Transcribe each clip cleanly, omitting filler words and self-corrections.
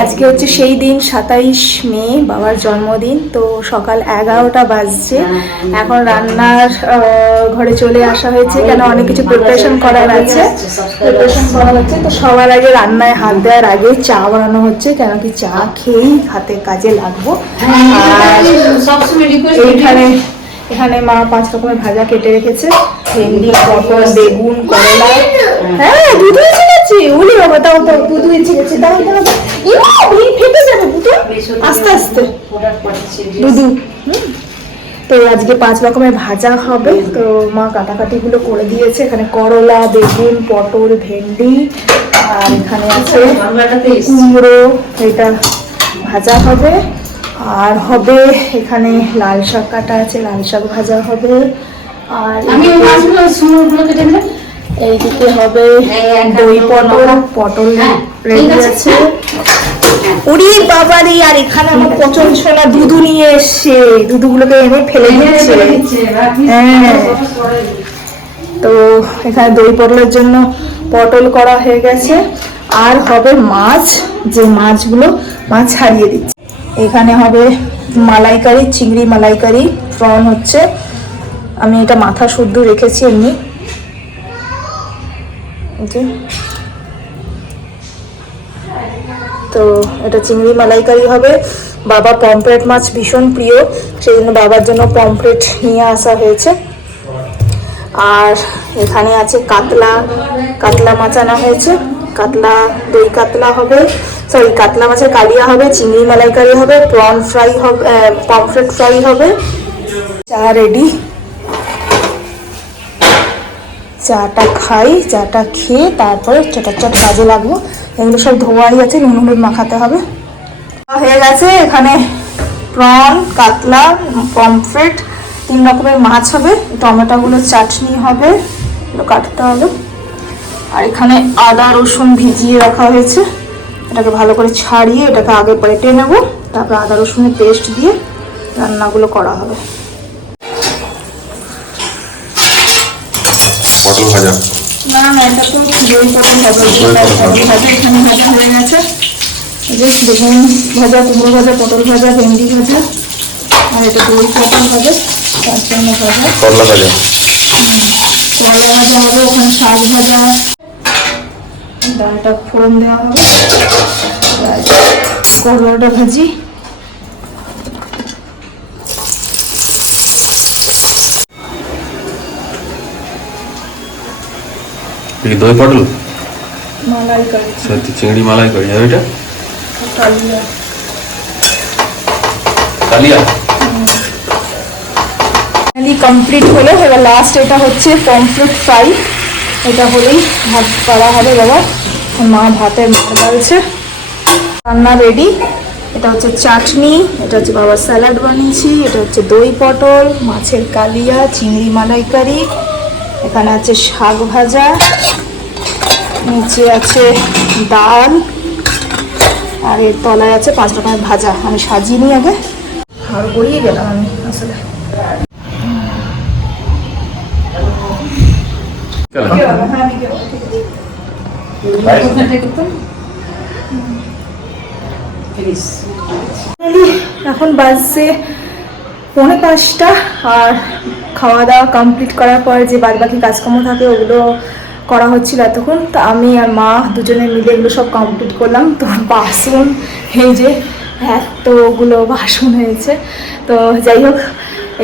আজকে হচ্ছে সেই দিন 27 মে বাবার জন্মদিন। তো সকাল 11টা বাজছে। এখন রান্নার ঘরে চলে আসা হয়েছে, কেন অনেক কিছু প্রিপারেশন করার আছে। তো সবার আগে রান্নায় হাত দেওয়ার আগে চা বানানো হচ্ছে, কেন কি চা খেয়েই হাতে কাজে লাগবো। আর এখানে মা 5 রকমের ভাজা কেটে রেখেছে, ভেন্ডি, পটল, বেগুন, করলা। হ্যাঁ, দুধ হয়েছে গেছে। উলি বাবা, তাও তো দুধ হয়েছে গেছে। দাও ফেটে যাবে দুধ, আস্তে আস্তে দুধ। তো আজকে 5 রকমের ভাজা হবে। তো মা কাটাকাটিগুলো করে দিয়েছে। এখানে করলা, বেগুন, পটল, ভেন্ডি, আর এখানে আছে কুমড়ো, এটা ভাজা হবে। আর হবে এখানে লাল শাক কাটা আছে, লাল শাক ভাজা হবে। আর এইদিকে হবে দই পটল, পটল রেডি আছে। উড়ি বাবারি, আর এখানে আমার পচন ছোলা দুধু নিয়ে এসছে, দুধুগুলোকে এনে ফেলে দিচ্ছে। হ্যাঁ, তো এখানে দই পটলের জন্য পটল করা হয়ে গেছে। আর হবে মাছ, যে মাছগুলো মাছ ছাড়িয়ে দিচ্ছে। এখানে হবে মালাইকারি, চিংড়ি মালাইকারি, প্রন হচ্ছে। আমি এটা মাথা শুদ্ধ রেখেছি এমনি। তো এটা চিংড়ি মালাইকারি হবে। বাবা পমফ্রেট মাছ ভীষণ প্রিয়, সেই জন্য বাবার জন্য পমফ্রেট নিয়ে আসা হয়েছে। আর এখানে আছে কাতলা, কাতলা মাছ আনা হয়েছে। কাতলা, দই কাতলা হবে, সরি কাতলা মাছের কালিয়া হবে, চিংড়ি মালাইকারি হবে, প্রন ফ্রাই হবে, পমফ্রেট ফ্রাই হবে। চা রেডি, চাটা খাই, চাটা খেয়ে তারপরে চটাচট কাজে লাগবো। এগুলো সব ধোয়াই আছে, নুন হলুদ মাখাতে হবে। হয়ে গেছে। এখানে প্রন, কাতলা, পমফ্রেট, 3 রকমের মাছ হবে। টমেটোগুলো চাটনি হবে, এগুলো কাটতে হবে। আর এখানে আদা রসুন ভিজিয়ে রাখা হয়েছে, এটাকে ভালো করে ছাড়িয়ে এটাকে আগে বেটে নেব, তারপর আদা রসুনের পেস্ট দিয়ে রান্নাগুলো করা হবে। পটল ভাজা না না, এটা তো দই পটল হবে। ভাজা এখানে ভাজা হয়ে গেছে। এই যে বেগুন ভাজা, কুমড়ো ভাজা, পটল ভাজা, ভেন্ডি ভাজা, আর এটা দই পটল ভাজা, তার জন্য ভাজা, করলা ভাজা, করলা ভাজা হবে। ওখানে শাক ভাজা, ডালটা ফোড়ন দেওয়া হবে, করলাটা ভাজি। দই পটল মালাইকারি, চিংড়ি মালাইকারি, আর এটা কালিয়া, কালিয়া কমপ্লিট হলো। এবার লাস্ট এটা হচ্ছে পমফ্রেট ফ্রাই। এটা হলেই ভাত করা হবে। বাবা মা ভাতের মার ডালছে, রান্না রেডি। এটা হচ্ছে চাটনি, এটা হচ্ছে বাবার স্যালাড বানিয়েছি, এটা হচ্ছে দই পটল, মাছের কালিয়া, চিংড়ি মালাইকারি, এখানে আছে শাক ভাজা, নিচে আছে ডাল, আর এর তলায় আছে 5 রকমের ভাজা। আমি সাজিয়ে নিই আগে, আর গড়িয়ে গেলাম আমি আসলে। এখন বাজছে 4:45, আর খাওয়া দাওয়া কমপ্লিট করার পর যে বাদবাকি কাজকর্ম থাকে ওগুলো করা হচ্ছিল এতক্ষণ। তো আমি আর মা দুজনে মিলে এগুলো সব কমপ্লিট করলাম। তো বাসন, এই যে এতগুলো বাসন হয়েছে। তো যাই হোক,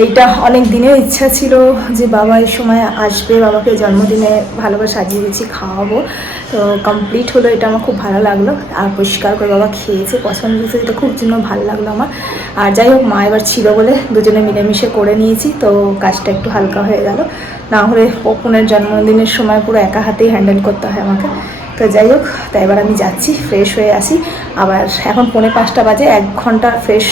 এইটা অনেক দিনের ইচ্ছা ছিল যে বাবা এই সময় আসবে, বাবাকে জন্মদিনে ভালো করে সাজিয়ে দিয়েছি, খাওয়াবো। তো কমপ্লিট হলো, এটা আমার খুব ভালো লাগলো। আর পরিষ্কার করে বাবা খেয়েছে, পছন্দ হয়েছে, এটা খুব জন্য ভালো লাগলো আমার। আর যাই হোক, মা এবার ছিল বলে দুজনে মিলেমিশে করে নিয়েছি, তো কাজটা একটু হালকা হয়ে গেল। না হলে পপুনের জন্মদিনের সময় পুরো একা হাতেই হ্যান্ডেল করতে হয় আমাকে। তো যাই হোক, তাই এবার আমি যাচ্ছি, ফ্রেশ হয়ে আসি। আবার এখন 4:45 বাজে, 1 ঘন্টা ফ্রেশ,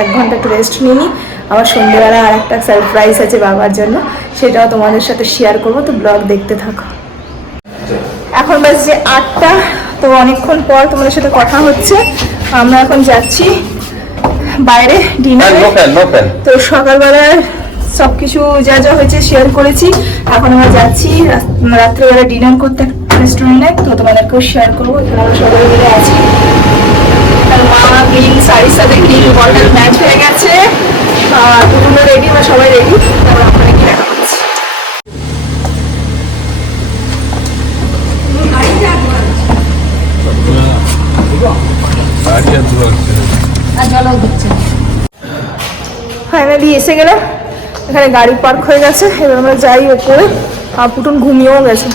1 ঘন্টা একটু রেস্ট নিয়ে নিই। আবার সন্ধ্যেবেলা আর একটা সারপ্রাইজ আছে বাবার জন্য, সেটাও তোমাদের সাথে শেয়ার করবো। তো ব্লগ দেখতে থাকো। এখন বাজে 8টা, তো অনেকক্ষণ পর তোমাদের সাথে কথা হচ্ছে। আমরা এখন যাচ্ছি বাইরে ডিনারে। তো সকালবেলায় সব কিছু যা যা হয়েছে শেয়ার করেছি। এখন আমরা যাচ্ছি রাত্রেবেলা ডিনার করতে রেস্টুরেন্টে, তো তোমাদেরকেও শেয়ার করবো। এখানে আমরা সবাই মিলে আছি। ফাইনালি এসে গেলাম, এখানে গাড়ি পার্ক হয়ে গেছে, এবার আমরা যাই ওপরে। আর পুটুন ঘুমিয়েও গেছে।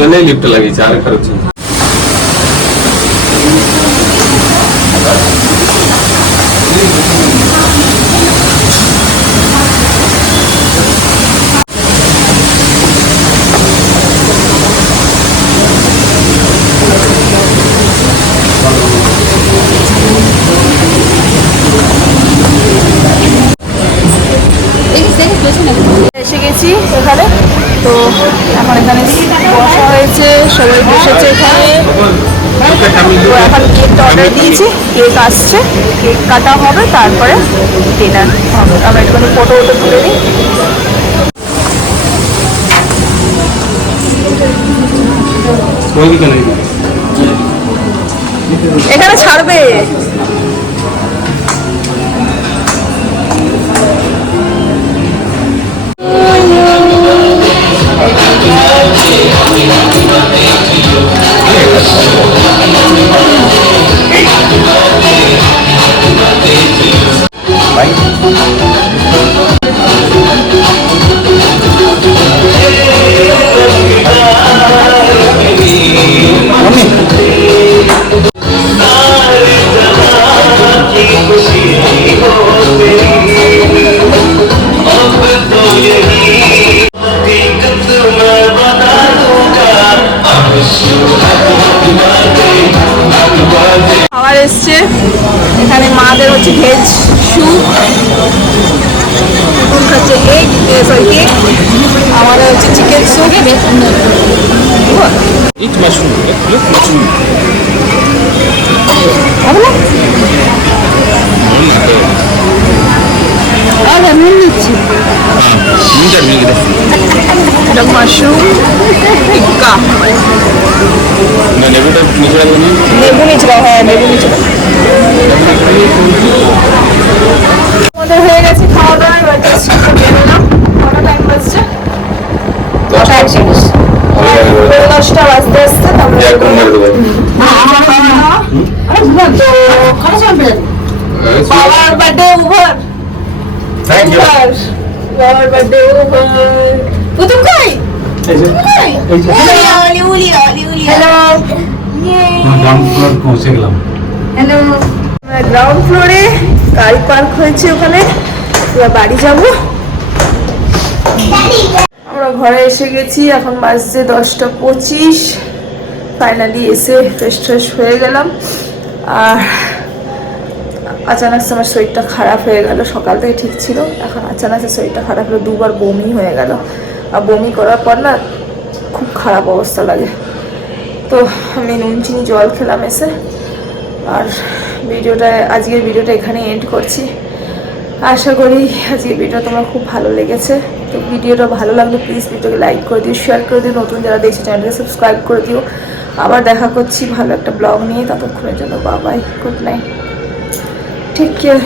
জন্যই লিফট লাগিয়েছে, আর কারোর জন্য। এসে গেছি এখানে, তো এখন এখানে বসা হয়েছে, সবাই বসেছে এখানে। তো এখন কেকটা অর্ডার দিয়েছি, কেক আসছে, কেক কাটা হবে, তারপরে ডিনার হবে। আমরা একটুখানি ফটো তুলে নিই। এখানে ছাড়বে। খাবার এসছে এখানে, মাদের হচ্ছে ভেজ স্যুপ, হচ্ছে এগ সরি কেক, আমাদের হচ্ছে চিকেন স্যুপ। মাশরুম টিক্কা, লেবু নিচড়া, হ্যাঁ লেবু নিচড়া। আমাদের হয়ে গেছে খাওয়া দাওয়া, এবার জাস্ট বেরোলাম। কটা টাইম বাজছে? 10টা বাজতে আসতে, তারপরে বাবার বার্থডে ওভার, বাবার বার্থডে ওভার। প্রথম কই? গ্রাউন্ড ফ্লোরে গাড়ি পার্ক হয়েছে ওখানে, এবার বাড়ি যাব। আমরা ঘরে এসে গেছি, এখন বাজছে 10টা 25। ফাইনালি এসে ফ্রেশ ট্রেশ হয়ে গেলাম। আর আচানক আমার শরীরটা খারাপ হয়ে গেল, সকাল থেকে ঠিক ছিল, এখন আচানক শরীরটা খারাপ হলো, দুবার বমি হয়ে গেল। আর বমি করার পর না খুব খারাপ অবস্থা লাগে। তো আমি নুন চিনি জল খেলাম এসে। আর আজকের ভিডিওটা এখানে এন্ড করছি। আশা করি আজকের ভিডিওটা তোমার খুব ভালো লেগেছে। তো ভিডিওটা ভালো লাগলে প্লিজ ভিডিওকে লাইক করে দিও, শেয়ার করে দিও, নতুন যারা দেখছে চ্যানেলকে সাবস্ক্রাইব করে দিও। আবার দেখা করছি ভালো একটা ব্লগ নিয়ে, ততক্ষণের জন্য bye bye, good night, take care.